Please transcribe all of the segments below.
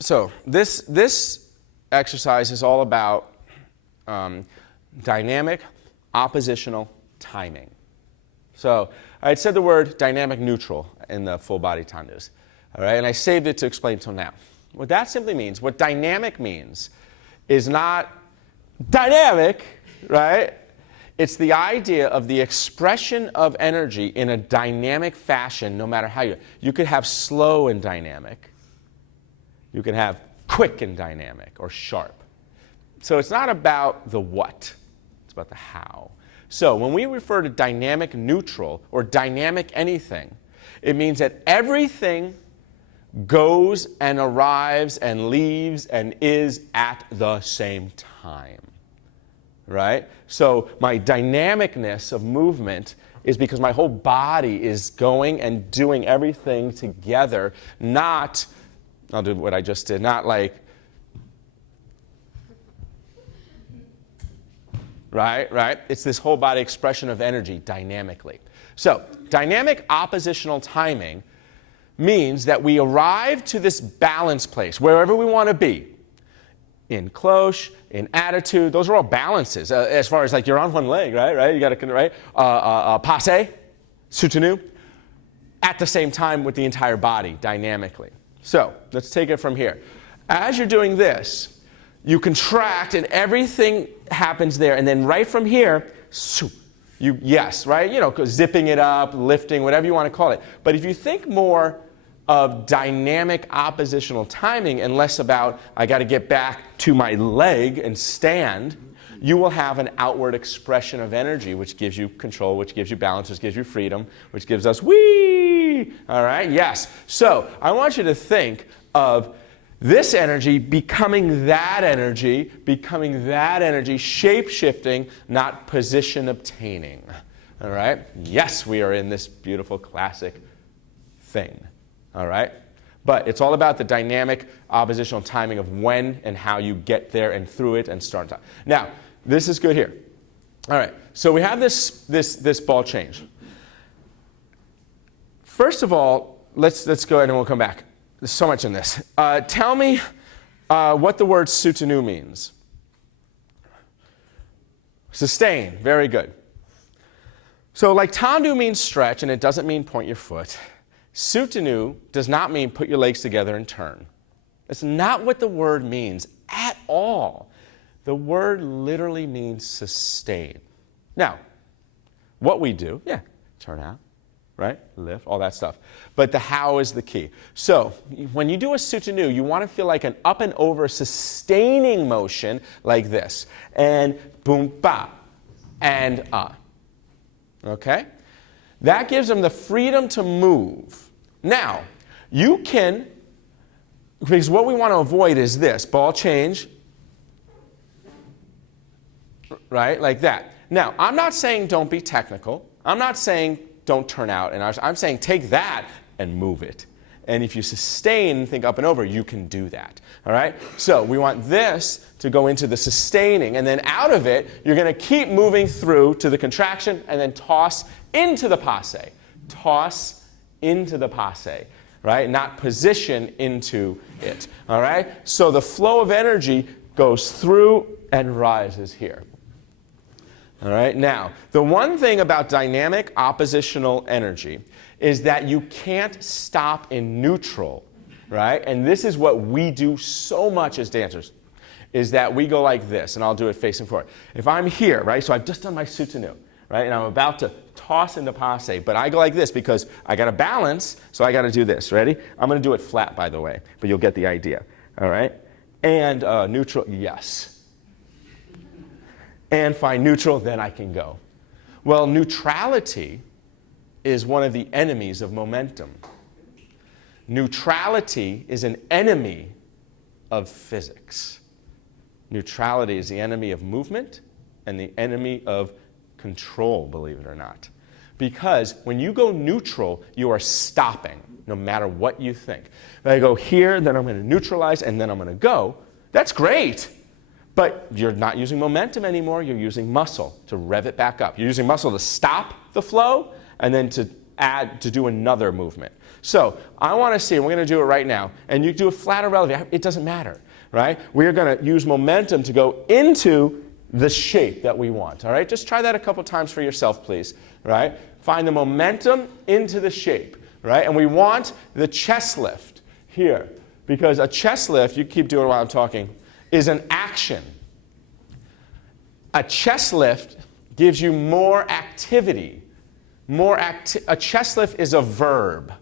So this exercise is all about dynamic oppositional timing. So I had said the word dynamic neutral in the full body tandus, all right, and I saved it to explain till now. What that simply means, what dynamic means, is not dynamic, right? It's the idea of the expression of energy in a dynamic fashion, no matter how you could have slow and dynamic. You can have quick and dynamic or sharp. So it's not about the what, it's about the how. So when we refer to dynamic neutral or dynamic anything, it means that everything goes and arrives and leaves and is at the same time, right? So my dynamicness of movement is because my whole body is going and doing everything together, not, I'll do what I just did, not like, right? It's this whole body expression of energy dynamically. So dynamic oppositional timing means that we arrive to this balance place, wherever we want to be. In cloche, in attitude, those are all balances. As far as like you're on one leg, right? You got to, right? Passe, soutenu, at the same time with the entire body, dynamically. So let's take it from here. As you're doing this, you contract and everything happens there. And then right from here, yes, right? You know, zipping it up, lifting, whatever you want to call it. But if you think more of dynamic oppositional timing and less about, I got to get back to my leg and stand, you will have an outward expression of energy, which gives you control, which gives you balance, which gives you freedom, which gives us whee! All right, yes. So I want you to think of this energy becoming that energy, shape-shifting, not position obtaining. All right? Yes, we are in this beautiful classic thing. All right? But it's all about the dynamic oppositional timing of when and how you get there and through it and start time. Now, this is good here. All right, so we have this ball change. First of all, let's go ahead and we'll come back. There's so much in this. Tell me what the word soutenu means. Sustain, very good. So like tendu means stretch, and it doesn't mean point your foot. Soutenu does not mean put your legs together and turn. It's not what the word means at all. The word literally means sustain. Now, what we do, turn out, right? Lift, all that stuff. But the how is the key. So when you do a soutenu, you want to feel like an up and over sustaining motion like this. And boom, ba, and okay? That gives them the freedom to move. Now, you can, because what we want to avoid is this, ball change, right, like that. Now, I'm not saying don't be technical. I'm not saying don't turn out. And I'm saying take that and move it. And if you sustain and think up and over, you can do that. All right? So we want this to go into the sustaining. And then out of it, you're going to keep moving through to the contraction and then toss into the passe. Toss into the passe. Right? Not position into it. All right? So the flow of energy goes through and rises here. All right? Now, the one thing about dynamic oppositional energy is that you can't stop in neutral, right? And this is what we do so much as dancers, is that we go like this, and I'll do it facing forward. If I'm here, right, so I've just done my soutenu, right, and I'm about to toss into passe, but I go like this because I got to balance, so I got to do this. Ready? I'm going to do it flat, by the way, but you'll get the idea. All right? And neutral, yes. And find neutral, then I can go. Well, neutrality is one of the enemies of momentum. Neutrality is an enemy of physics. Neutrality is the enemy of movement and the enemy of control, believe it or not. Because when you go neutral, you are stopping, no matter what you think. If I go here, then I'm going to neutralize, and then I'm going to go. That's great. But you're not using momentum anymore. You're using muscle to rev it back up. You're using muscle to stop the flow and then to add, to do another movement. So I want to see, and we're going to do it right now, and you do a flat or relative, it doesn't matter, right? We're going to use momentum to go into the shape that we want, all right? Just try that a couple times for yourself, please, right? Find the momentum into the shape, right? And we want the chest lift here, because a chest lift, you keep doing it while I'm talking, is an action. A chest lift gives you more activity. A chest lift is a verb.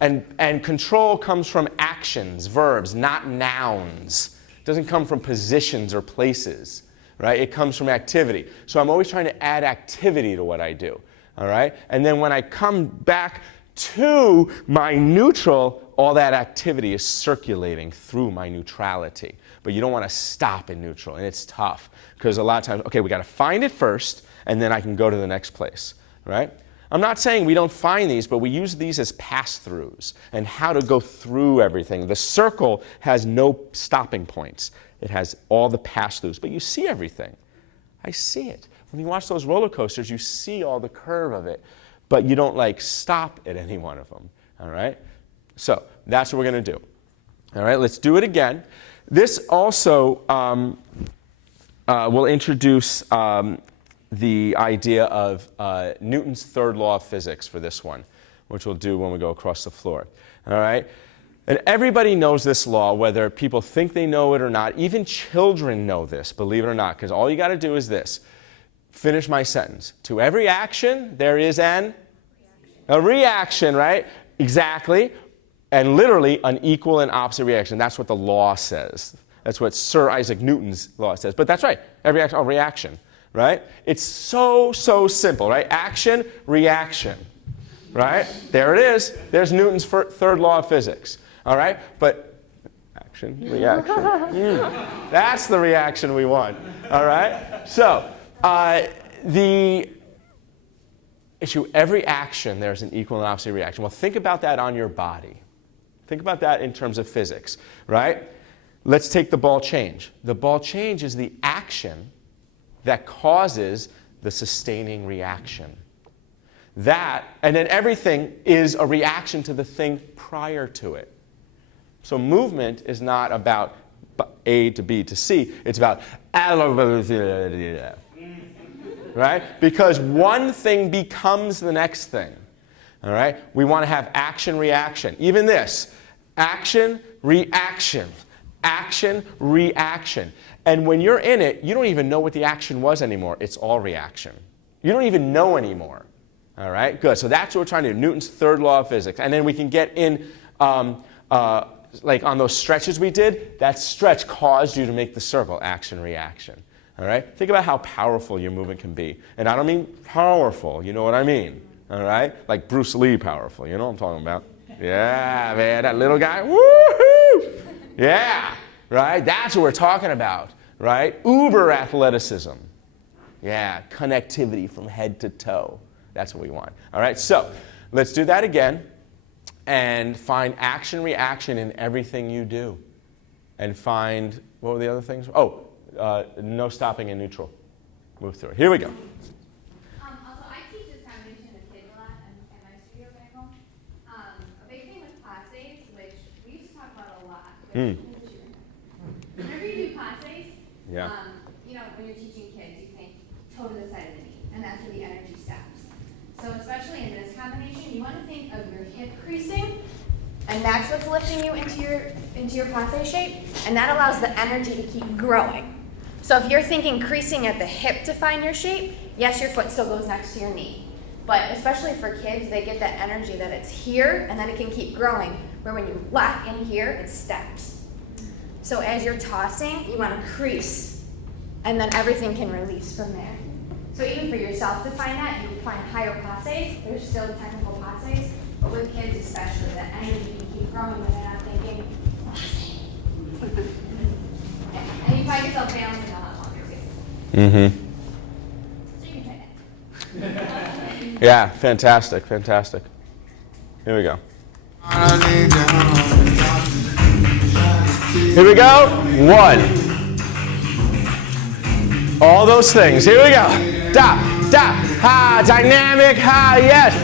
And control comes from actions, verbs, not nouns. It doesn't come from positions or places, right? It comes from activity. So I'm always trying to add activity to what I do, all right? And then when I come back to my neutral, all that activity is circulating through my neutrality. But you don't want to stop in neutral, and it's tough because a lot of times, okay, we got to find it first, and then I can go to the next place, right? I'm not saying we don't find these, but we use these as pass-throughs and how to go through everything. The circle has no stopping points. It has all the pass-throughs, but you see everything. I see it. When you watch those roller coasters, you see all the curve of it, but you don't like stop at any one of them, all right? So that's what we're going to do. All right, let's do it again. This also will introduce the idea of Newton's third law of physics for this one, which we'll do when we go across the floor. All right? And everybody knows this law, whether people think they know it or not. Even children know this, believe it or not, because all you got to do is this. Finish my sentence. To every action, there is a reaction, right? Exactly. And literally, an equal and opposite reaction. That's what the law says. That's what Sir Isaac Newton's law says. But that's right. Every action, reaction. Right? It's so simple, right? Action, reaction, right? There it is. There's Newton's third law of physics, all right? But action, reaction. That's the reaction we want, all right? So the issue, every action, there's an equal and opposite reaction. Well, think about that on your body. Think about that in terms of physics, right? Let's take the ball change. The ball change is the action that causes the sustaining reaction. That, and then everything is a reaction to the thing prior to it. So movement is not about A to B to C. It's about right? Because one thing becomes the next thing. All right? We want to have action, reaction. Even this, action, reaction. Action, reaction. And when you're in it, you don't even know what the action was anymore. It's all reaction. You don't even know anymore. All right? Good. So that's what we're trying to do. Newton's third law of physics. And then we can get in, like on those stretches we did, that stretch caused you to make the circle, action, reaction. All right? Think about how powerful your movement can be. And I don't mean powerful. You know what I mean? All right? Like Bruce Lee powerful. You know what I'm talking about? Yeah, man. That little guy. Woo-hoo! Yeah, right? That's what we're talking about, right? Uber athleticism. Yeah, connectivity from head to toe. That's what we want. All right, so let's do that again and find action, reaction in everything you do. And find, what were the other things? Oh, no stopping and neutral. Move through it. Here we go. Also, I teach this combination of kids a lot in my studio back home. A big thing with passes, which we used to talk about a lot. Whenever you do passes, yeah. You know, when you're teaching kids, you think toe to the side of the knee, and that's where the energy stops. So especially in this combination, you want to think of your hip creasing, and that's what's lifting you into your passe shape, and that allows the energy to keep growing. So if you're thinking creasing at the hip to find your shape, yes, your foot still goes next to your knee. But especially for kids, they get that energy that it's here, and then it can keep growing, where when you lock in here, it steps. So as you're tossing, you want to crease, and then everything can release from there. So even for yourself to find that, you can find higher passes. There's still technical passes, but with kids especially, that energy can keep growing when they're not thinking, passe. And you find yourself balancing a lot longer too. Mm-hmm. So you can try that. Yeah, fantastic, fantastic. Here we go. Here we go. 1. All those things. Here we go. Da, da, ha, dynamic, ha, yes.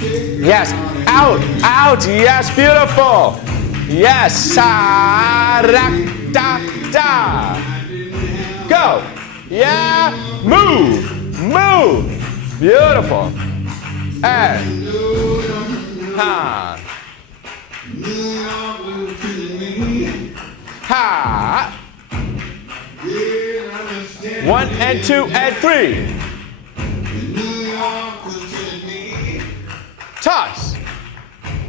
Yes, out, out, yes, beautiful. Yes, sa, ra, da, da. Go. Yeah, move, move. Beautiful. And, ha. Ha. 1 and 2 and 3. Toss.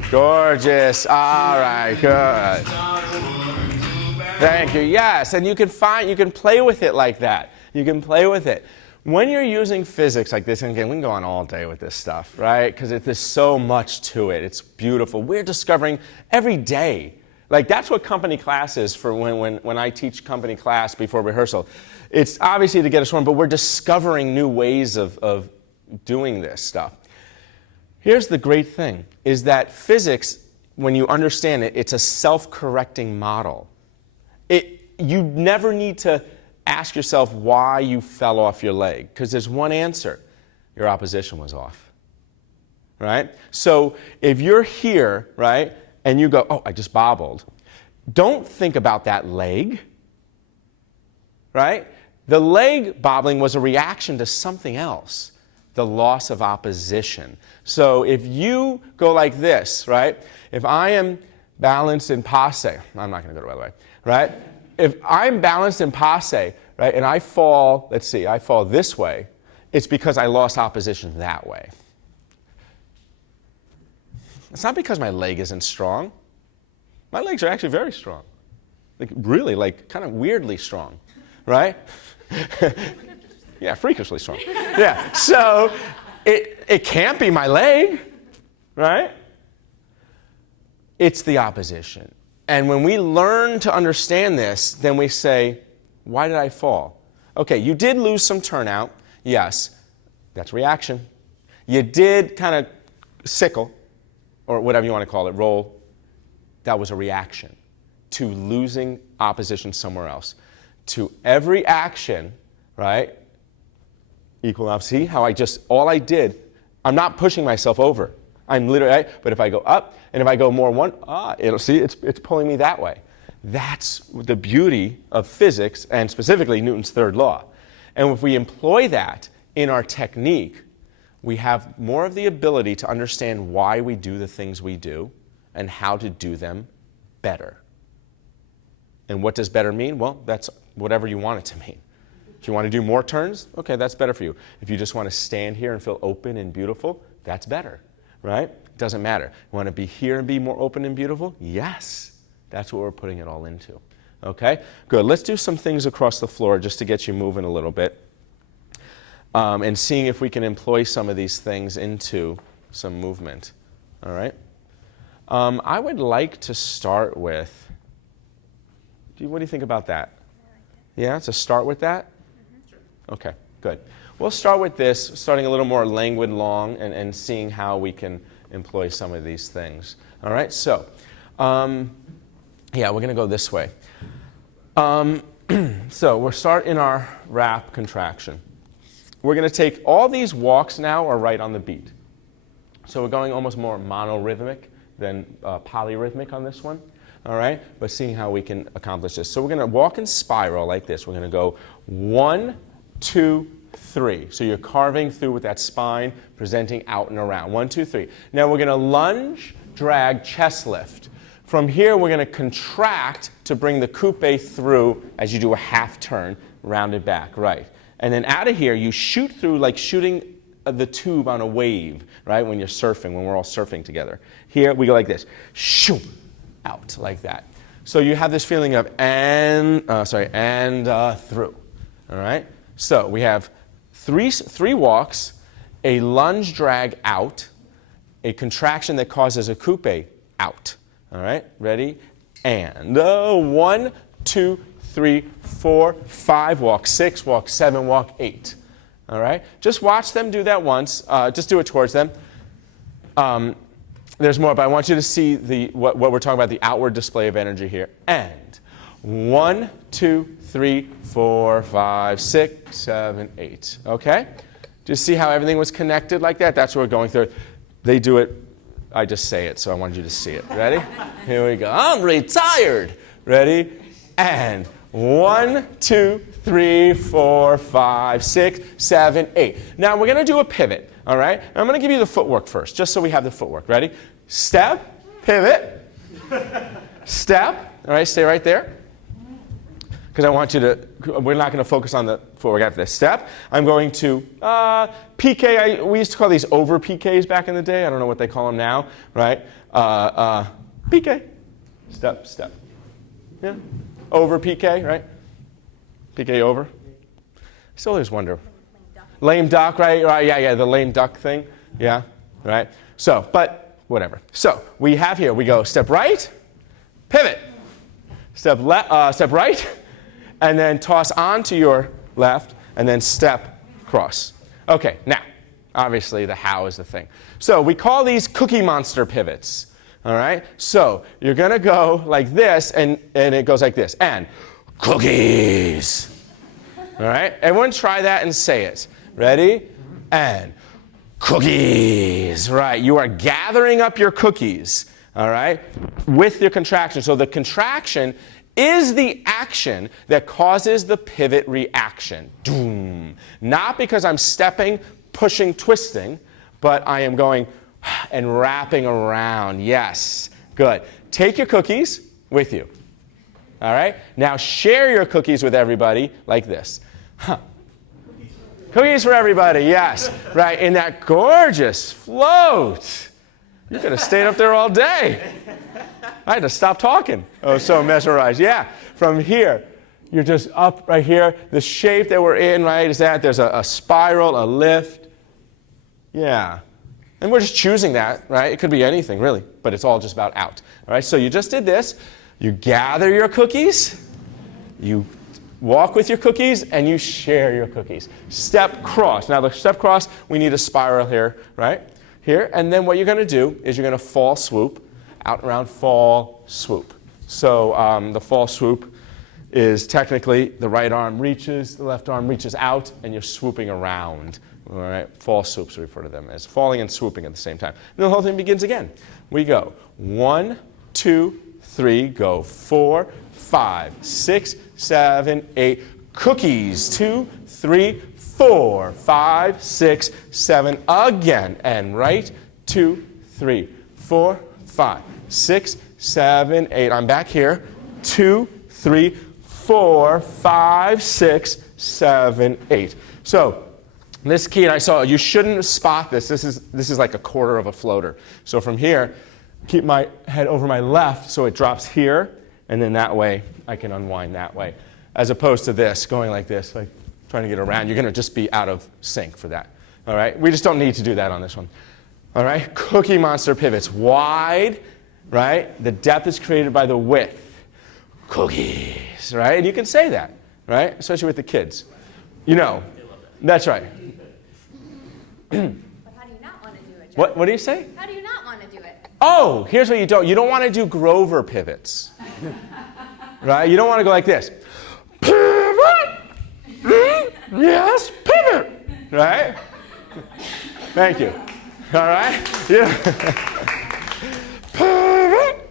Gorgeous. All right, good. Thank you. Yes, and you can play with it like that. You can play with it. When you're using physics like this, and again, we can go on all day with this stuff, right? Because there's so much to it. It's beautiful. We're discovering every day. Like, that's what company class is for when I teach company class before rehearsal. It's obviously to get us warm, but we're discovering new ways of doing this stuff. Here's the great thing, is that physics, when you understand it, it's a self-correcting model. You never need to ask yourself why you fell off your leg, because there's one answer. Your opposition was off, right? So if you're here, right, and you go, oh, I just bobbled, don't think about that leg, right? The leg bobbling was a reaction to something else, the loss of opposition. So if you go like this, right? If I am balanced in passe, I'm not going to go the other way, right? If I'm balanced in passe, right, and I fall, let's see, I fall this way, it's because I lost opposition that way. It's not because my leg isn't strong. My legs are actually very strong. Like, really, like, kind of weirdly strong, right? Yeah, freakishly strong. Yeah, so it can't be my leg, right? It's the opposition. And when we learn to understand this, then we say, why did I fall? Okay, you did lose some turnout. Yes, that's reaction. You did kind of sickle, or whatever you want to call it, roll. That was a reaction to losing opposition somewhere else. To every action, right, equal out. See how all I did, I'm not pushing myself over. I'm literally, right? But if I go up, and if I go more it'll see, it's pulling me that way. That's the beauty of physics, and specifically Newton's third law. And if we employ that in our technique, we have more of the ability to understand why we do the things we do and how to do them better. And what does better mean? Well, that's whatever you want it to mean. If you want to do more turns, okay, that's better for you. If you just want to stand here and feel open and beautiful, that's better, right? It doesn't matter. You want to be here and be more open and beautiful? Yes. That's what we're putting it all into. Okay? Good. Let's do some things across the floor just to get you moving a little bit. And seeing if we can employ some of these things into some movement. All right? I would like to start with, what do you think about that? Yeah, to start with that? Okay, good. We'll start with this, starting a little more languid long and seeing how we can employ some of these things. All right, so, yeah, we're going to go this way. So we'll start in our wrap contraction. We're going to take all these walks now are right on the beat. So we're going almost more monorhythmic than polyrhythmic on this one. All right, but seeing how we can accomplish this. So we're going to walk in spiral like this. We're going to go 1, 2, 3. So you're carving through with that spine, presenting out and around. 1, 2, 3. Now we're going to lunge, drag, chest lift. From here, we're going to contract to bring the coupe through as you do a half turn, rounded back, right. And then out of here, you shoot through like shooting the tube on a wave, right, when you're surfing, when we're all surfing together. Here, we go like this. Shoot. Out like that. So you have this feeling of and through. All right? So we have three walks, a lunge drag out, a contraction that causes a coupe out. All right? Ready? And 1, 2, 3, 4, 5 walk, 6 walk, 7 walk, 8. All right? Just watch them do that once. Just do it towards them. There's more, but I want you to see what we're talking about, the outward display of energy here. And 1, 2, 3, 4, 5, 6, 7, 8. Okay? Just see how everything was connected like that? That's what we're going through. They do it, I just say it, so I wanted you to see it. Ready? Here we go. I'm retired. Ready? And 1, 2, 3, 4, 5, 6, 7, 8. Now we're going to do a pivot, all right? I'm going to give you the footwork first, just so we have the footwork. Ready? Step, pivot, step. All right, stay right there. Because I want you to, we're not going to focus on the footwork after this. Step. I'm going to PK. We used to call these over PKs back in the day. I don't know what they call them now, right? PK. Step, step. Yeah. Over PK, right? PK over. I still always wonder. Lame duck, right? Right, yeah, the lame duck thing. Yeah, right? So, but whatever. So, we have here, we go step right, pivot. Step right, and then toss onto your left, and then step cross. Okay, now, obviously the how is the thing. So, we call these Cookie Monster pivots. All right? So you're going to go like this, and it goes like this. And cookies. All right? Everyone try that and say it. Ready? And cookies. Right. You are gathering up your cookies, all right, with your contraction. So the contraction is the action that causes the pivot reaction. Doom. Not because I'm stepping, pushing, twisting, but I am going and wrapping around. Yes. Good. Take your cookies with you. All right? Now share your cookies with everybody like this. Huh. Cookies for everybody. Yes. Right. In that gorgeous float. You could have stayed up there all day. I had to stop talking. I was so mesmerized. Yeah. From here, you're just up right here. The shape that we're in, right, is that there's a spiral, a lift. Yeah. And we're just choosing that, right? It could be anything, really, but it's all just about out. All right, so you just did this. You gather your cookies, you walk with your cookies, and you share your cookies. Step cross. Now, the step cross, we need a spiral here, right? Here, and then what you're going to do is you're going to fall swoop, out and around, fall swoop. So the fall swoop is technically the right arm reaches, the left arm reaches out, and you're swooping around. All right, fall swoops, we refer to them as falling and swooping at the same time. And the whole thing begins again. We go 1, 2, 3, go 4, 5, 6, 7, 8. Cookies, 2, 3, 4, 5, 6, 7. Again, and right, 2, 3, 4, 5, 6, 7, 8. I'm back here. 2, 3, 4, 5, 6, 7, 8. So this key, and I saw, you shouldn't spot this. This is like a quarter of a floater. So from here, keep my head over my left so it drops here, and then that way I can unwind that way. As opposed to this, going like this, like trying to get around. You're going to just be out of sync for that. All right? We just don't need to do that on this one. All right? Cookie Monster pivots. Wide, right? The depth is created by the width. Cookies, right? And you can say that, right? Especially with the kids. You know. That's right. But how do you not want to do it, Joe? What do you say? How do you not want to do it? Oh, here's what you don't. You don't want to do Grover pivots. Right? You don't want to go like this. Pivot! Yes, pivot! Right? Thank you. All right? Yeah. Pivot!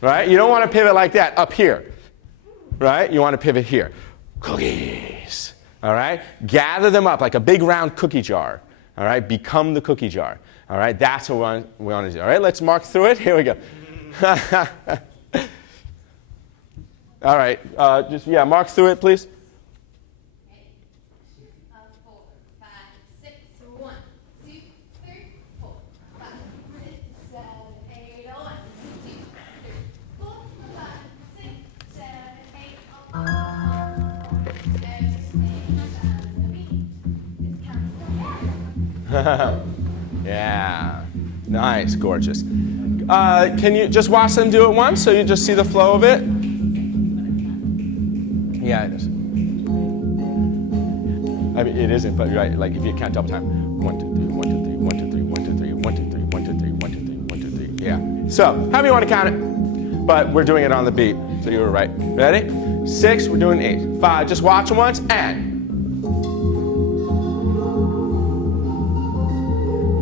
Right? You don't want to pivot like that up here. Right? You want to pivot here. Cookies. All right? Gather them up like a big round cookie jar. All right? Become the cookie jar. All right? That's what we want to do. All right? Let's mark through it. Here we go. All right. Mark through it, please. 4, 5, 6, 1, 2, 3, 4, 5, 6, 7, 8, 1, 2, 3, 4, 5, 6, 7, 8, Yeah. Nice. Gorgeous. Can you just watch them do it once so you just see the flow of it? Yeah, it is. I mean, it isn't, but right, like if you count double time. 1, 2, 3, 1, 2, 3, 1, 2, 3, 1, 2, 3, 1, 2, 3, 1, 2, 3, 1, 2, 3, 1, 2, 3. Yeah. So, however you want to count it, but we're doing it on the beat, so you were right. Ready? 6, we're doing 8. 5, just watch them once, and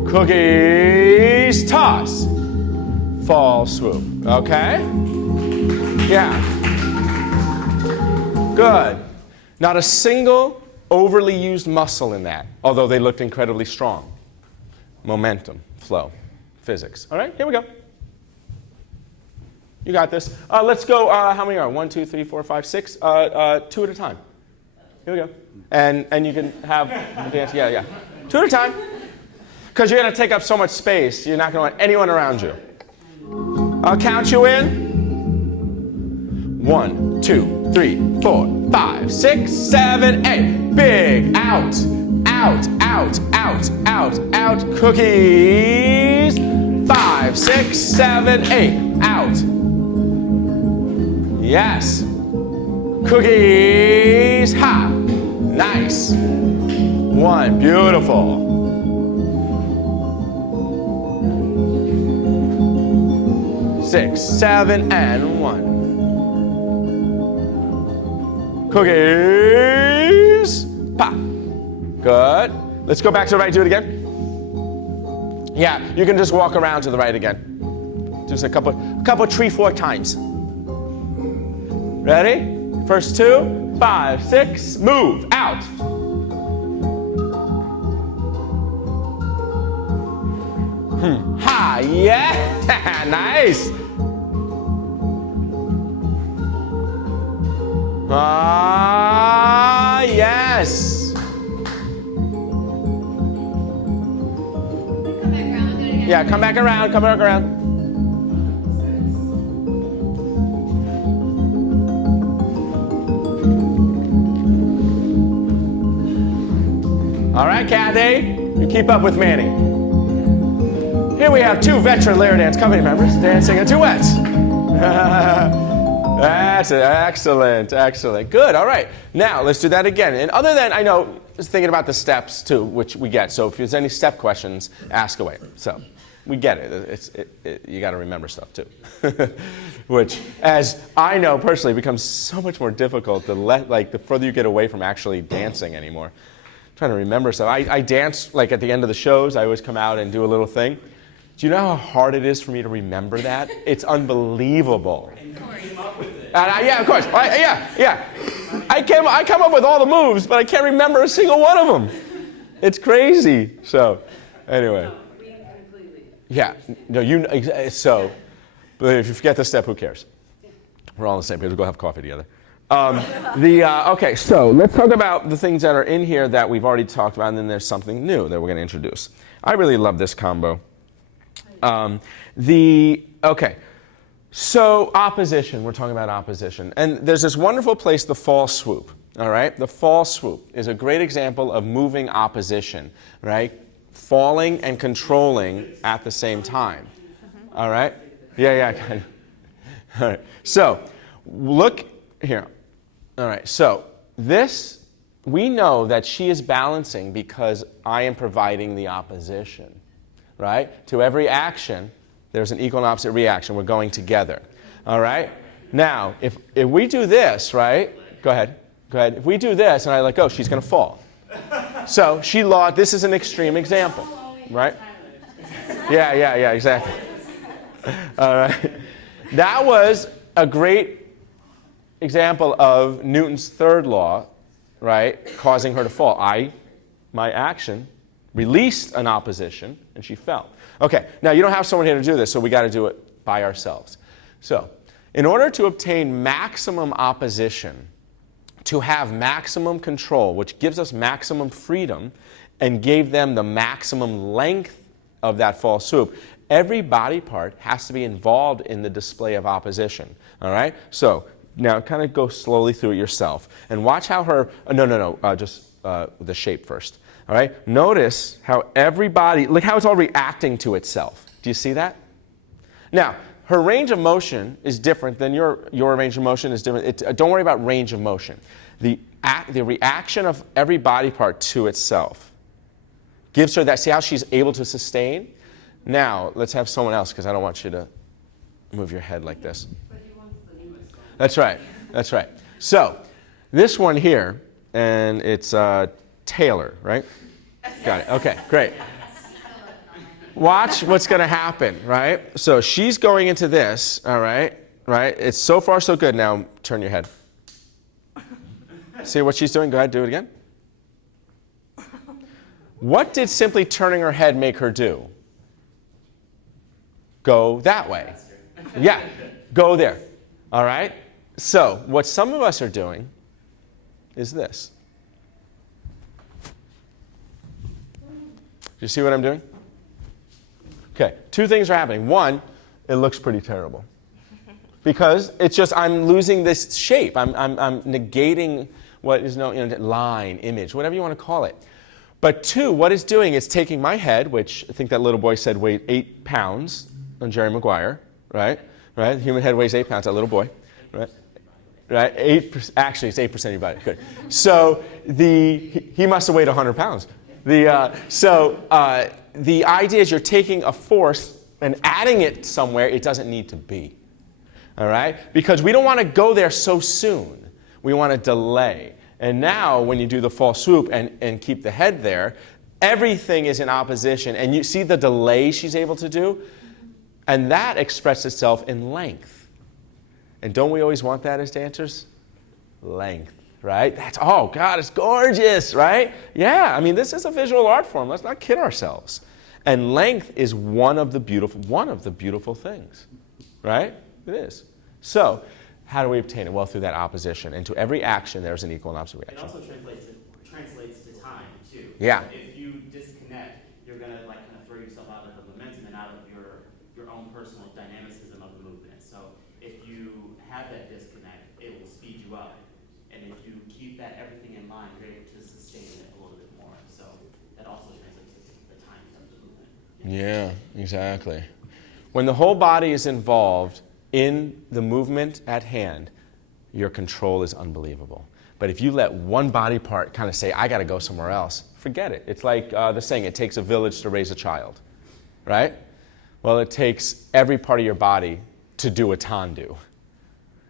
cookie. Cookies, toss. Fall, swoop. Okay? Yeah. Good. Not a single overly used muscle in that, although they looked incredibly strong. Momentum, flow, physics. All right, here we go. You got this. Let's go, how many are? 1, 2, 3, 4, 5, 6. 2 at a time. Here we go. And you can have a dance. Yeah, yeah. 2 at a time. Because you're going to take up so much space, you're not going to want anyone around you. I'll count you in. 1, 2, 3, 4, 5, 6, 7, 8. Big. Out. Out. Out. Out. Out. Out. Cookies. 5, 6, 7, 8. Out. Yes. Cookies. Ha. Nice. 1. Beautiful. 6, 7, and 1. Cookies. Pop. Good. Let's go back to the right. Do it again. Yeah, you can just walk around to the right again. Just a couple 3, 4 times. Ready? First 2, 5, 6, move, out. Ha, yeah, nice. Ah, yes. Come back around, do it again. Yeah, come back around, come back around. All right, Kathy, you keep up with Manny. Here we have 2 veteran Lehrer Dance Company members dancing in duets. That's excellent, excellent. Good, all right. Now, let's do that again. And other than, I know, just thinking about the steps, too, which we get. So if there's any step questions, ask away. So we get it. You got to remember stuff, too. Which, as I know personally, becomes so much more difficult the further you get away from actually dancing anymore. I'm trying to remember stuff. I dance, like, at the end of the shows. I always come out and do a little thing. Do you know how hard it is for me to remember that? It's unbelievable. Yeah, of course. Yeah. I come up with all the moves, but I can't remember a single one of them. It's crazy. So, anyway. Yeah. No, so, but if you forget the step, who cares? We're all on the same page. We'll go have coffee together. Okay, so let's talk about the things that are in here that we've already talked about, and then there's something new that we're going to introduce. I really love this combo. Okay, so opposition, we're talking about opposition. And there's this wonderful place, the fall swoop, all right? The fall swoop is a great example of moving opposition, right? Falling and controlling at the same time, all right? Yeah, kind of. All right, so look here. All right, so this, we know that she is balancing because I am providing the opposition. Right? To every action, there's an equal and opposite reaction. We're going together. All right? Now, if we do this, right? Go ahead. If we do this and I let go, she's going to fall. So this is an extreme example. Right? Yeah, exactly. All right. That was a great example of Newton's third law, right? Causing her to fall. My action released an opposition, and she fell. Okay, now you don't have someone here to do this, so we got to do it by ourselves. So, in order to obtain maximum opposition, to have maximum control, which gives us maximum freedom, and gave them the maximum length of that fall swoop, every body part has to be involved in the display of opposition. All right? So, now kind of go slowly through it yourself, and watch how her, just the shape first. All right, notice how look how it's all reacting to itself. Do you see that? Now, her range of motion is different than your range of motion is different. Don't worry about range of motion. The reaction of every body part to itself gives her that. See how she's able to sustain? Now, let's have someone else, because I don't want you to move your head like this. That's right. So, this one here, and it's Taylor, right? Got it. Okay, great. watch what's going to happen, right? So she's going into this, all right? Right? It's so far so good. Now turn your head. See what she's doing? Go ahead, do it again. What did simply turning her head make her do? Go that way. Yeah, go there. All right? So what some of us are doing is this. Do you see what I'm doing? Okay, two things are happening. One, it looks pretty terrible. Because it's just, I'm losing this shape. I'm negating what is known, line, image, whatever you want to call it. But two, what it's doing is taking my head, which I think that little boy said weighed 8 pounds on Jerry Maguire, right? Right? Human head weighs 8 pounds, that little boy, right? Right? 8%, actually, it's 8% of your body. Good. So he must have weighed 100 pounds. The idea is you're taking a force and adding it somewhere it doesn't need to be. All right? Because we don't want to go there so soon. We want to delay. And now when you do the false swoop and keep the head there, everything is in opposition. And you see the delay she's able to do? And that expresses itself in length. And don't we always want that as dancers? Length, right? That's, oh, God, it's gorgeous, right? Yeah, I mean, this is a visual art form. Let's not kid ourselves. And length is one of the beautiful things, right? It is. So, how do we obtain it? Well, through that opposition. And to every action, there's an equal and opposite reaction. It also translates to time, too. Yeah. So if you disconnect, you're going to kind of throw yourself out of the momentum and out of your own personal dynamicism of the movement. So if you have that disconnect, it will speed you up. And if you keep everything in line, you're able to sustain it a little bit more. So that also translates to the time of the movement. Yeah, exactly. When the whole body is involved in the movement at hand, your control is unbelievable. But if you let one body part kind of say, I got to go somewhere else, forget it. It's like the saying, it takes a village to raise a child, right? Well, it takes every part of your body to do a tandu.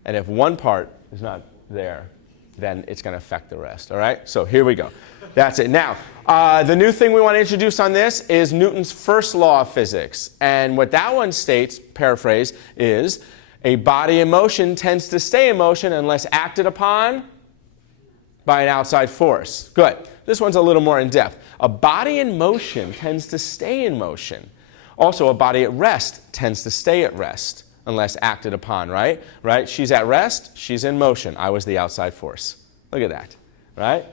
And if one part is not there, then it's going to affect the rest, all right? So here we go. That's it. Now, the new thing we want to introduce on this is Newton's first law of physics. And what that one states, paraphrase, is a body in motion tends to stay in motion unless acted upon by an outside force. Good. This one's a little more in depth. A body in motion tends to stay in motion. Also, a body at rest tends to stay at rest unless acted upon, right? Right? She's at rest, she's in motion. I was the outside force. Look at that, right?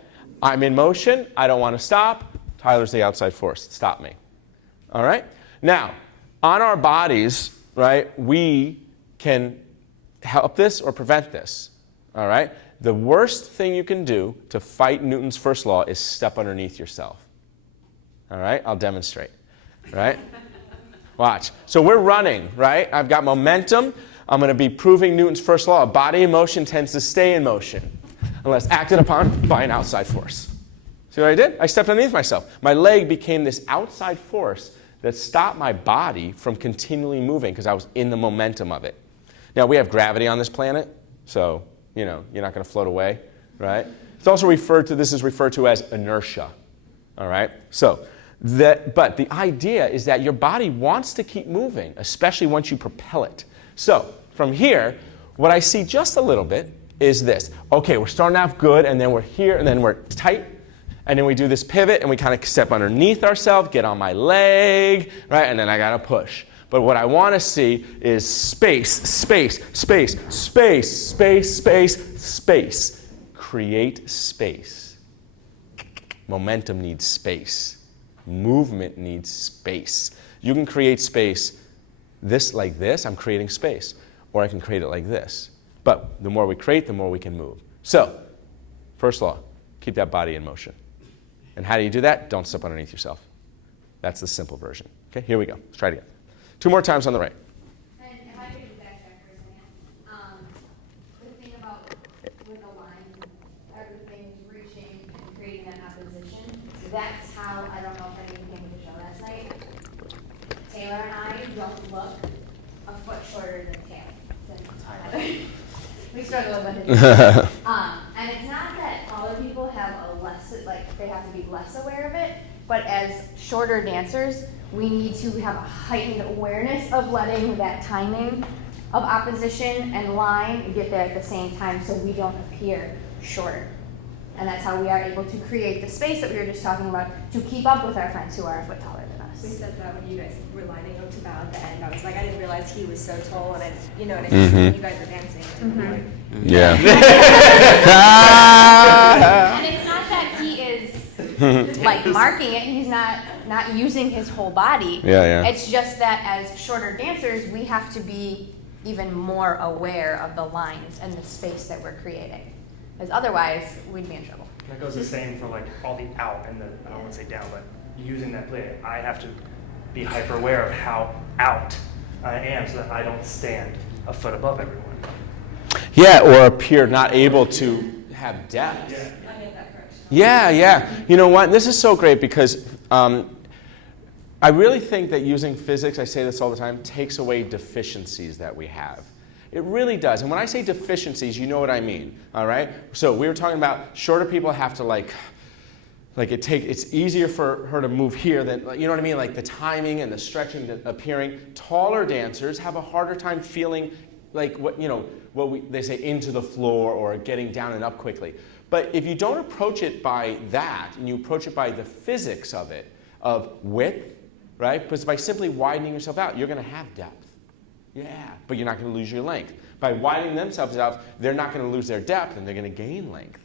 I'm in motion, I don't want to stop. Tyler's the outside force. Stop me. All right? Now, on our bodies, right, we can help this or prevent this. All right? The worst thing you can do to fight Newton's first law is step underneath yourself. All right? I'll demonstrate. Right? Watch. So we're running, right? I've got momentum. I'm going to be proving Newton's first law. A body in motion tends to stay in motion unless acted upon by an outside force. See what I did? I stepped underneath myself. My leg became this outside force that stopped my body from continually moving because I was in the momentum of it. Now, we have gravity on this planet, so, you're not going to float away, right? It's also this is referred to as inertia, all right? But the idea is that your body wants to keep moving, especially once you propel it. So from here, what I see just a little bit is this. Okay, we're starting off good, and then we're here, and then we're tight, and then we do this pivot, and we kind of step underneath ourselves, get on my leg, right, and then I got to push. But what I want to see is space, space, space, space, space, space, space. Create space. Momentum needs space. Movement needs space. You can create space like this, I'm creating space. Or I can create it like this. But the more we create, the more we can move. So, first law, keep that body in motion. And how do you do that? Don't step underneath yourself. That's the simple version. Okay, here we go. Let's try it again. 2 more times on the right. And if I could backtrack for a second, the thing about with the line, everything's reaching and creating that opposition. That's how, I don't know if anyone came to the show last night. Taylor and I don't look a foot shorter than Taylor. We struggle with it. And it's not that taller people have they have to be less aware of it, but as shorter dancers, we need to have a heightened awareness of letting that timing of opposition and line get there at the same time so we don't appear shorter. And that's how we are able to create the space that we were just talking about to keep up with our friends who are a foot taller than us. We said that when you guys were lining up to bow at the end. I was like, I didn't realize he was so tall, and I, you know what I mean? When you guys were dancing. And I'm like, Yeah. And it's not that he is like marking it, he's not using his whole body. Yeah. It's just that as shorter dancers, we have to be even more aware of the lines and the space that we're creating. Because otherwise, we'd be in trouble. That goes the same for like all the out and the, I don't want to say down, but using that play, I have to be hyper aware of how out I am so that I don't stand a foot above everyone. Yeah, or appear not able to have depth. Yeah. I get that correction. Yeah. You know what? This is so great because I really think that using physics, I say this all the time, takes away deficiencies that we have. It really does. And when I say deficiencies, you know what I mean, all right? So we were talking about shorter people have to it's easier for her to move here than, you know what I mean? Like the timing and the stretching, the appearing. Taller dancers have a harder time feeling like they say into the floor or getting down and up quickly. But if you don't approach it by that and you approach it by the physics of it, of width, right? Because by simply widening yourself out, you're going to have depth. Yeah, but you're not going to lose your length. By widening themselves out, they're not going to lose their depth and they're going to gain length.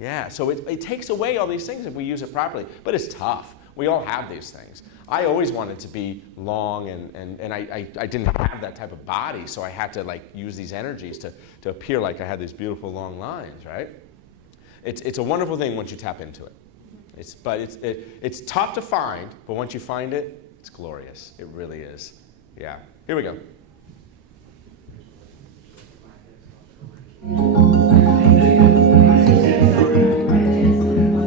Yeah, so it takes away all these things if we use it properly. But it's tough. We all have these things. I always wanted to be long and I didn't have that type of body, so I had to use these energies to appear like I had these beautiful long lines, right? It's a wonderful thing once you tap into it. It's tough to find, but once you find it, it's glorious. It really is. Yeah. Here we go.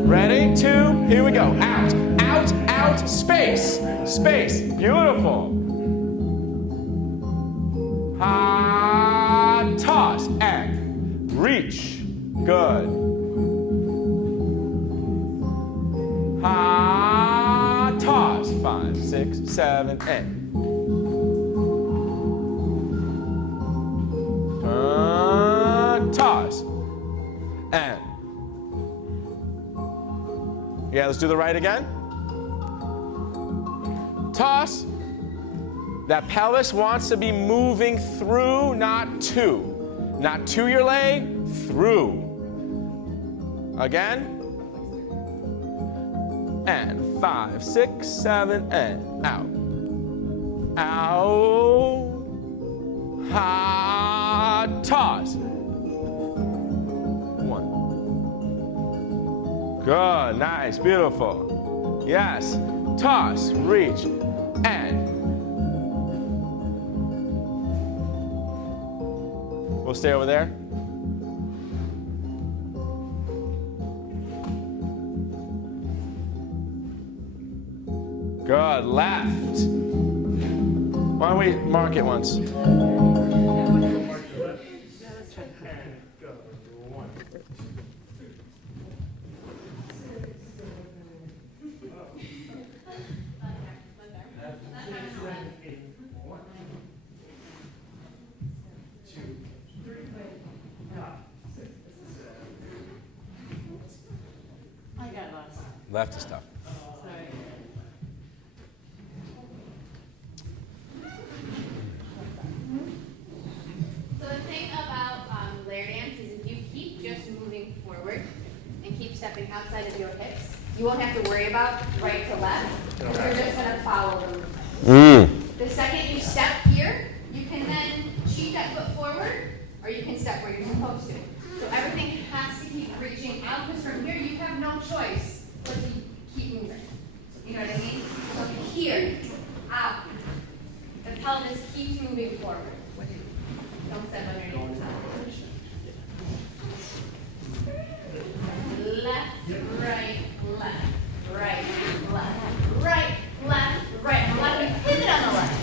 Ready? 2, here we go. Out, out, out, space, space. Beautiful. Ha, toss, and reach. Good. Ha, toss. 5, 6, 7, 8. Toss. And. Yeah, let's do the right again. Toss. That pelvis wants to be moving through, not to. Not to your leg, through. Again. And 5, 6, 7, and out. Out. Ha, toss. 1. Good, nice, beautiful. Yes. Toss, reach, and. We'll stay over there. Good, left. Why don't we mark it once? Left is tough. So the thing about Lehrer dance is if you keep just moving forward and keep stepping outside of your hips, you won't have to worry about right to left. You're just going to follow the movement. The second you step here, you can then cheat that foot forward, or you can step where you're supposed to. So everything has to keep reaching out, because from here you have no choice but to keep moving. You know what I mean? So here, out. The pelvis keeps moving forward. Don't step underneath the pelvis. Left, right, left, right, left, right, left, right. On the left, we pivot on the left.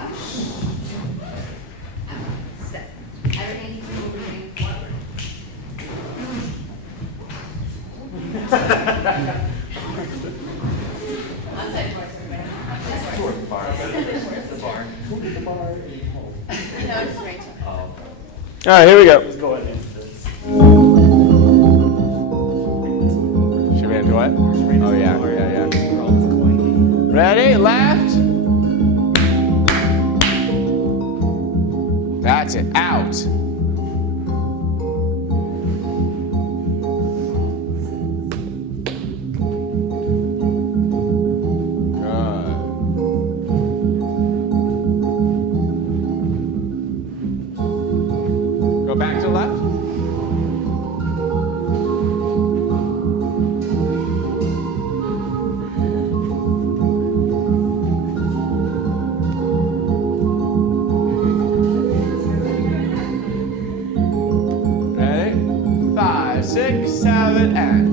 Up. Out. Step. Everything keeps moving forward. No, just Rachel. All right, here we go. Let's go ahead and do this. Should we into what? Oh, yeah. Ready? Left. That's it. Out. Go back to left. Ready? 5, 6, 7, and.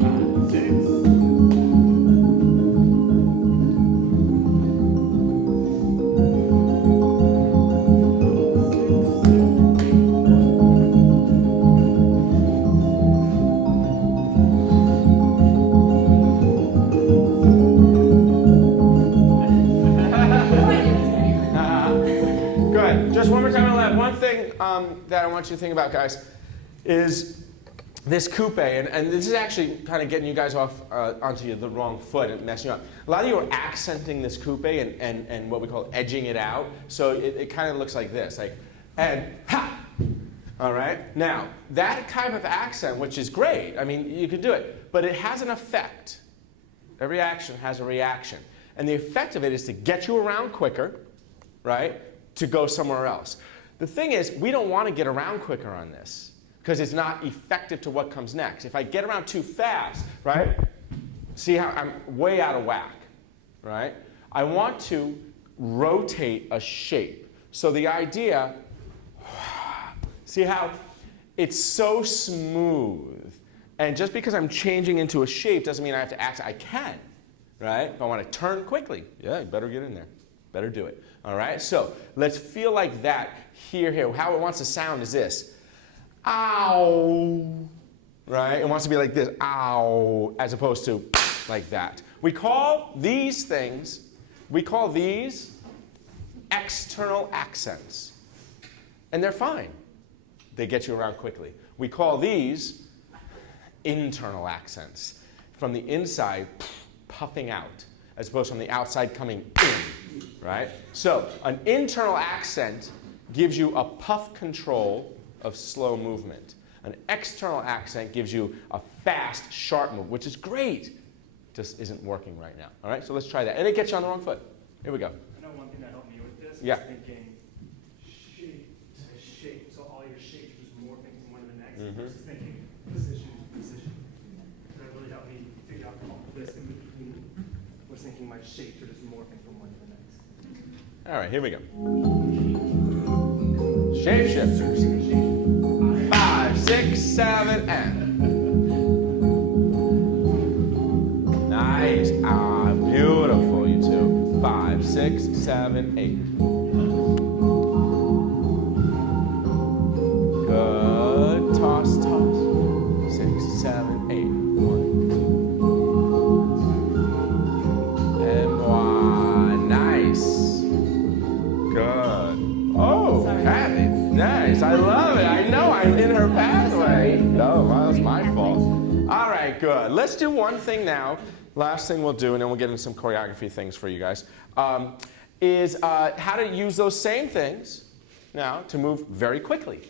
5, 6. Good. Just one more time on the left. One thing that I want you to think about, guys, is this coupe, and this is actually kind of getting you guys off onto the wrong foot and messing you up. A lot of you are accenting this coupe and what we call edging it out, so it kind of looks like this, like, and ha! All right? Now, that kind of accent, which is great, I mean, you can do it, but it has an effect. Every action has a reaction. And the effect of it is to get you around quicker, right, to go somewhere else. The thing is, we don't want to get around quicker on this because it's not effective to what comes next. If I get around too fast, right, see how I'm way out of whack, right? I want to rotate a shape. So the idea, see how it's so smooth. And just because I'm changing into a shape doesn't mean I have to act. I can, right? If I want to turn quickly, yeah, you better get in there. Better do it. All right? So let's feel like that here. How it wants to sound is this. Ow. Right? It wants to be like this. Ow. As opposed to like that. We call these things, external accents. And they're fine. They get you around quickly. We call these internal accents. From the inside, puffing out, as opposed from the outside coming in, right? So an internal accent gives you a puff control of slow movement. An external accent gives you a fast, sharp move, which is great. Just isn't working right now. All right, so let's try that. And it gets you on the wrong foot. Here we go. I know one thing that helped me with this Yeah. is thinking shape to shape. So all your shapes just morphing from one to the next versus thinking position to position. That really helped me figure out all this in between. Was thinking my shapes are just morphing from one to the next. All right, here we go. Shapeshifters. 5, 6, 7, and. Nice. Ah, beautiful, you two. 5, 6, 7, 8. Good. Toss, toss. 6, 7, 8. 1, 2. And 1. Nice. Good. Oh, Kathy. Nice. I love it. I know I'm in her pathway. No, well, that's my fault. All right, good. Let's do one thing now. Last thing we'll do, and then we'll get into some choreography things for you guys, is how to use those same things now to move very quickly,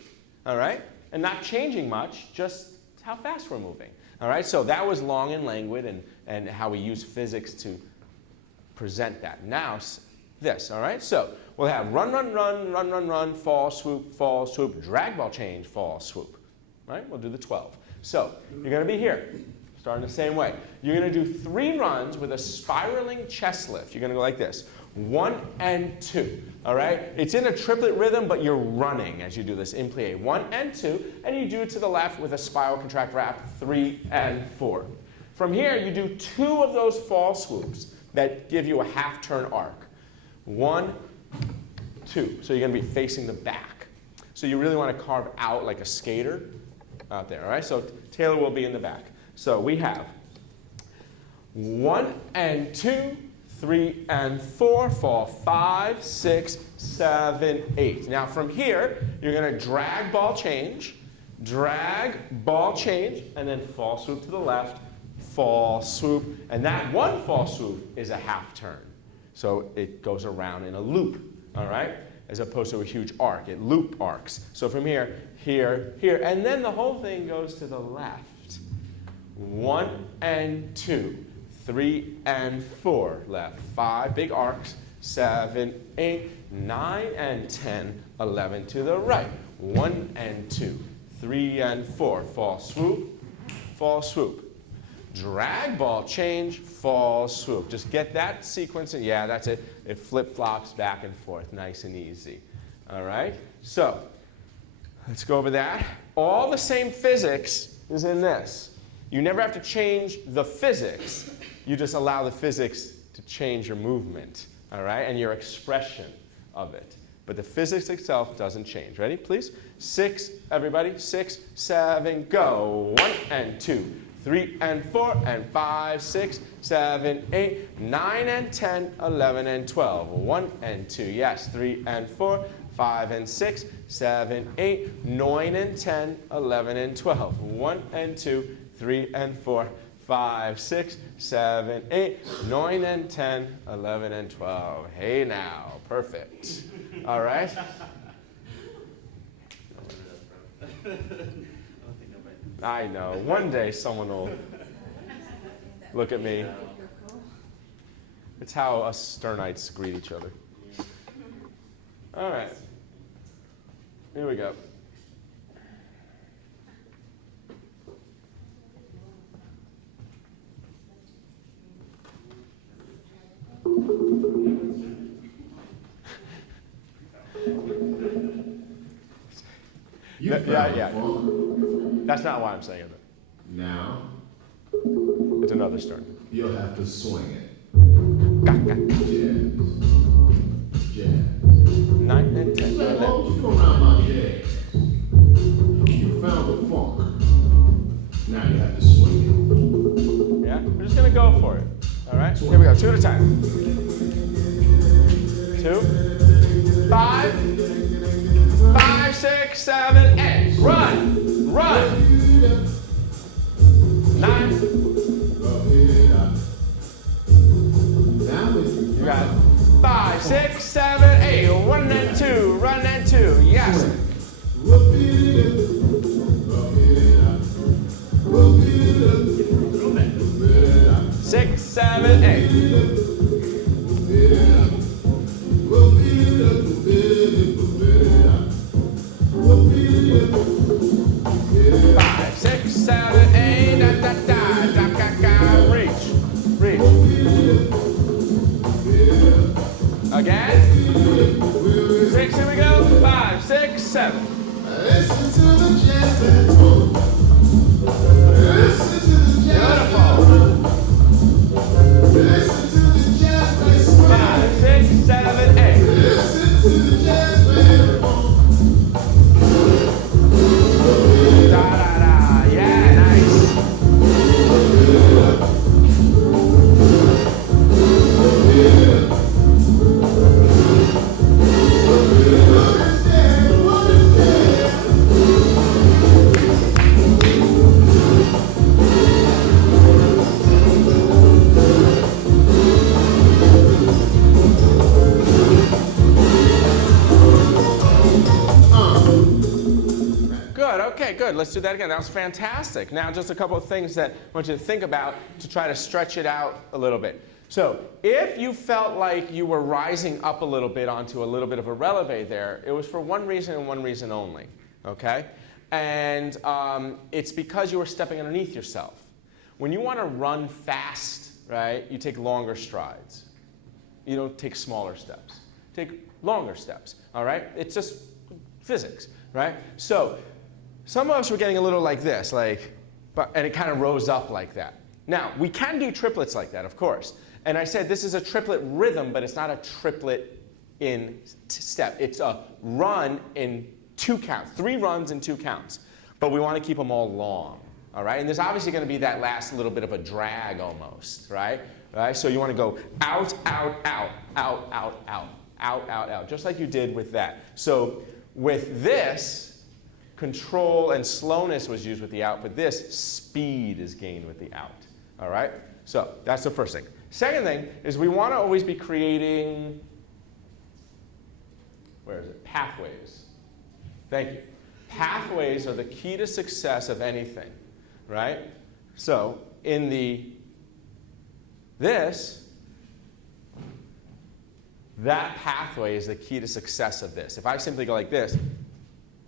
all right? And not changing much, just how fast we're moving, all right? So that was long and languid and how we use physics to present that. Now, this, all right? So we'll have run, run, run, run, run, run, fall, swoop, drag ball change, fall, swoop, right? We'll do the 12. So you're going to be here. Starting the same way. You're going to do 3 runs with a spiraling chest lift. You're going to go like this. 1 and 2. All right? It's in a triplet rhythm, but you're running as you do this in plie. 1 and 2. And you do it to the left with a spiral contract wrap. 3 and 4. From here, you do 2 of those fall swoops that give you a half-turn arc. 1, 2. So you're going to be facing the back. So you really want to carve out like a skater out there. All right? So Taylor will be in the back. So we have 1 and 2, 3 and 4, fall 5, 6, 7, 8. Now from here, you're going to drag, ball change, and then fall swoop to the left, fall swoop, and that one fall swoop is a half turn. So it goes around in a loop, all right? As opposed to a huge arc. It loop arcs. So from here, here, here, and then the whole thing goes to the left. 1 and 2, 3 and 4, left, 5, big arcs, 7, 8, 9 and 10, 11 to the right. 1 and 2, 3 and 4, fall swoop. Drag, ball change, fall swoop. Just get that sequence, and yeah, that's it. It flip-flops back and forth, nice and easy. All right? So, let's go over that. All the same physics is in this. You never have to change the physics. You just allow the physics to change your movement, all right, and your expression of it. But the physics itself doesn't change. Ready, please? 6, everybody. 6, 7, go. 1 and 2. 3 and 4 and 5, 6, 7, 8, 9 and 10, 11 and 12. 1 and 2, yes. 3 and 4, 5 and 6, 7, 8, 9 and 10, 11 and 12. 1 and 2, 3 and 4, 5, 6, 7, 8, 9 and 10, 11 and 12. Hey now, perfect. All right? I know. One day someone will look at me. It's how us Sternites greet each other. All right. Here we go. Yeah. That's not why I'm saying it. Now, It's another stern. you'll have to swing it. Jazz. 9 and 10. Like, why would you go around my jazz? You found the funk. Now you have to swing Yeah? We're just going to go for it. All right? Here we go. 2 at a time. 2, 5, 5, 6, 7, 8. Run. 9. You got 5, 6, 7, 8. 1 and 2. Run and 2. Yes. 6, 7, 8. 5, 6, 7, 8. Da da da da da da. Reach. Again. 6. Here we go. 5, 6, 7. Listen to the jazz band. Listen to the jazz band. Listen to the jazz band. 5, 6, 7, 8. Listen to the jazz band. Da da da. Yeah, nice. Good, okay, good. Let's do that again. That was fantastic. Now, just a couple of things that I want you to think about to try to stretch it out a little bit. So, if you felt like you were rising up a little bit onto a little bit of a releve there, it was for one reason and one reason only, okay? And it's because you were stepping underneath yourself. When you want to run fast, right, you take longer strides. You don't take smaller steps. Take longer steps, all right? It's just physics, right? So, some of us were getting a little like this, and it kind of rose up like that. Now, we can do triplets like that, of course. And I said this is a triplet rhythm, but it's not a triplet in step. It's a run in 2 counts, 3 runs in 2 counts. But we want to keep them all long, All right, and there's obviously going to be that last little bit of a drag almost, right? Right? So you want to go out, out, out, out, out, out, out, out, out, just like you did with that. So with this, control and slowness was used with the out, but this, speed is gained with the out. All right? So that's the first thing. Second thing is we want to always be creating, where is it? Pathways. Thank you. Pathways are the key to success of anything, right? So in that pathway is the key to success of this. If I simply go like this,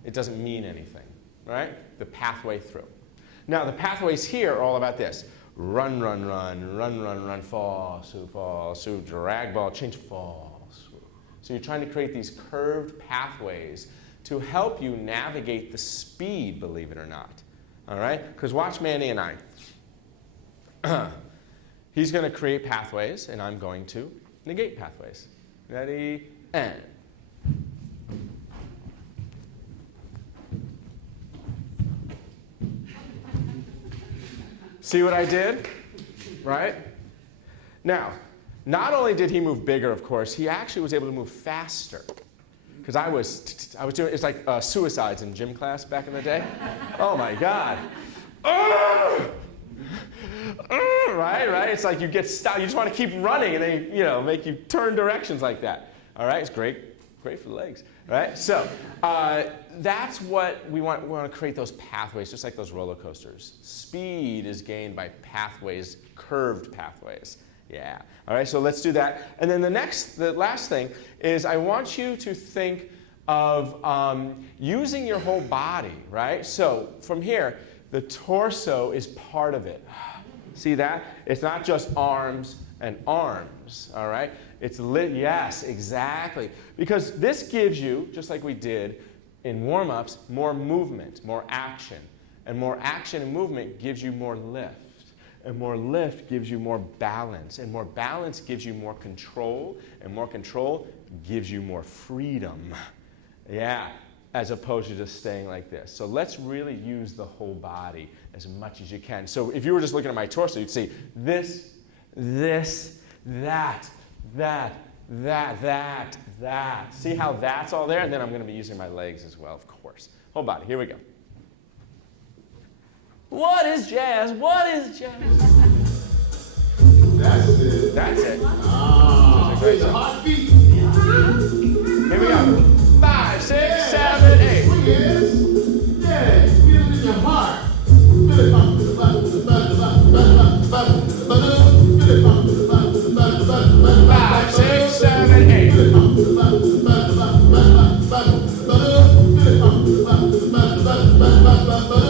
it doesn't mean anything, right? The pathway through. Now the pathways here are all about this. Run, run, run, run, run, run, fall, swoop, drag ball, change, fall, swoop. So you're trying to create these curved pathways to help you navigate the speed, believe it or not. All right? Because watch Manny and I. He's going to create pathways, and I'm going to negate pathways. Ready? And. See what I did? Right? Now, not only did he move bigger, of course, he actually was able to move faster. Because I was doing, it's like suicides in gym class back in the day. Oh my God. Right? It's like you get stuck, you just want to keep running and they, make you turn directions like that. All right, it's great for the legs, right? So that's what we want. We want to create those pathways, just like those roller coasters. Speed is gained by pathways, curved pathways. Yeah. All right, so let's do that. And then the last thing is I want you to think of using your whole body, right? So from here, the torso is part of it. See that? It's not just arms and arms, all right? It's yes, exactly. Because this gives you, just like we did in warm-ups, more movement, more action. And more action and movement gives you more lift. And more lift gives you more balance. And more balance gives you more control. And more control gives you more freedom. Yeah, as opposed to just staying like this. So let's really use the whole body as much as you can. So if you were just looking at my torso, you'd see this, that. See how that's all there? And then I'm going to be using my legs as well, of course. Whole body. Here we go. What is jazz? What is jazz? That's it. That's it. Ah, Great the job. heartbeat. Here we go. 5, 6, 7, 8. Swing is, yeah, feel it in your heart. Feel it pump to the butt, to the butt, to the butt, to the butt, to the butt, feel it pump to the butt, to the butt, to the butt, to the butt, 5, 6, 7, 8. feel it pump to the butt, to the butt, to the butt, to the butt, feel it pump to the butt, to the butt, to the butt, to the butt,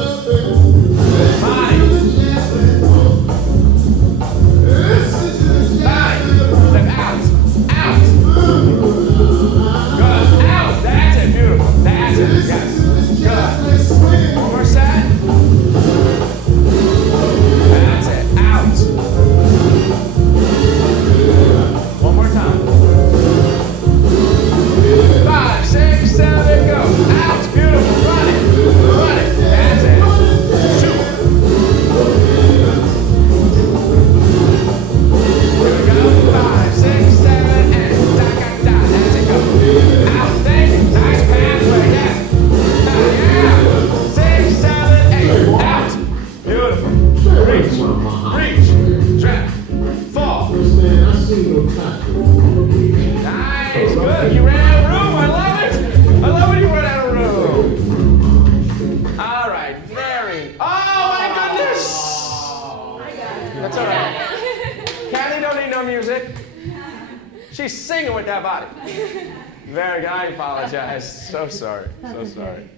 So sorry.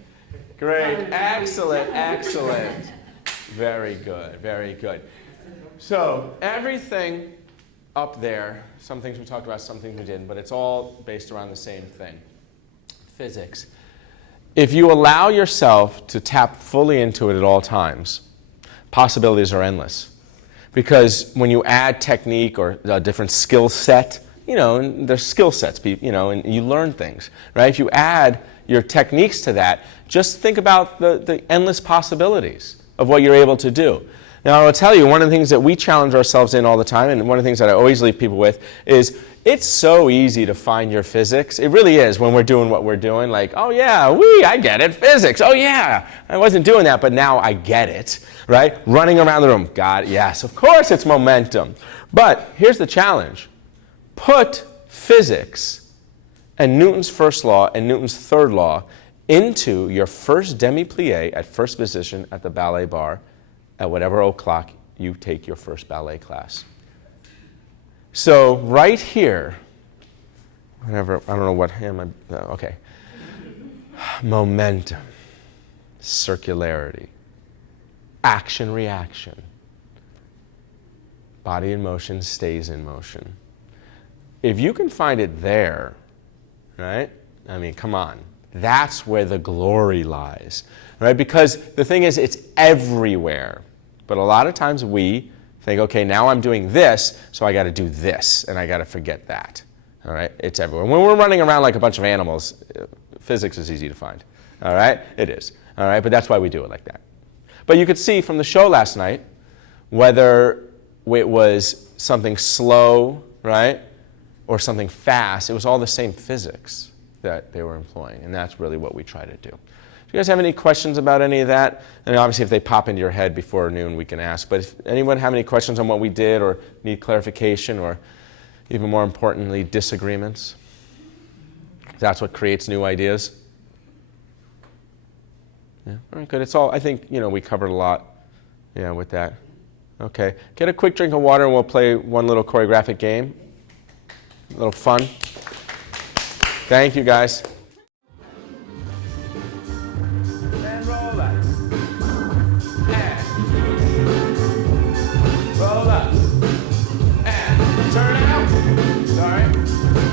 Great. Excellent. Very good. So everything up there, some things we talked about, some things we didn't, but it's all based around the same thing. Physics. If you allow yourself to tap fully into it at all times, possibilities are endless. Because when you add technique or a different skill set, and there's skill sets, and you learn things, right? If you add your techniques to that, just think about the endless possibilities, of what you're able to do. Now, I will tell you, one of the things that we challenge ourselves in all the time, and one of the things that I always leave people with, is it's so easy to find your physics. It really is when we're doing what we're doing. Like, oh yeah, I get it, physics. Oh yeah, I wasn't doing that, but now I get it, right? Running around the room, got it, yes, of course it's momentum. But here's the challenge. Put physics and Newton's first law and Newton's third law into your first demi-plie at first position at the ballet bar at whatever o'clock you take your first ballet class. So right here, whatever, I don't know what hand okay. Momentum, circularity, action, reaction. Body in motion stays in motion. If you can find it there, right? I mean, come on. That's where the glory lies, right? Because the thing is, it's everywhere. But a lot of times we think, okay, now I'm doing this, so I got to do this, and I got to forget that. All right? It's everywhere. When we're running around like a bunch of animals, physics is easy to find. All right? It is. All right? But that's why we do it like that. But you could see from the show last night, whether it was something slow, right, or something fast, it was all the same physics that they were employing, and that's really what we try to do. Do you guys have any questions about any of that? And obviously, if they pop into your head before noon, we can ask. But if anyone have any questions on what we did or need clarification or even more importantly, disagreements? That's what creates new ideas. Yeah, all right, good. It's all, I think, we covered a lot, with that. Okay, get a quick drink of water and we'll play one little choreographic game. A little fun. Thank you, guys. And roll up. And roll up. And turn out. Sorry.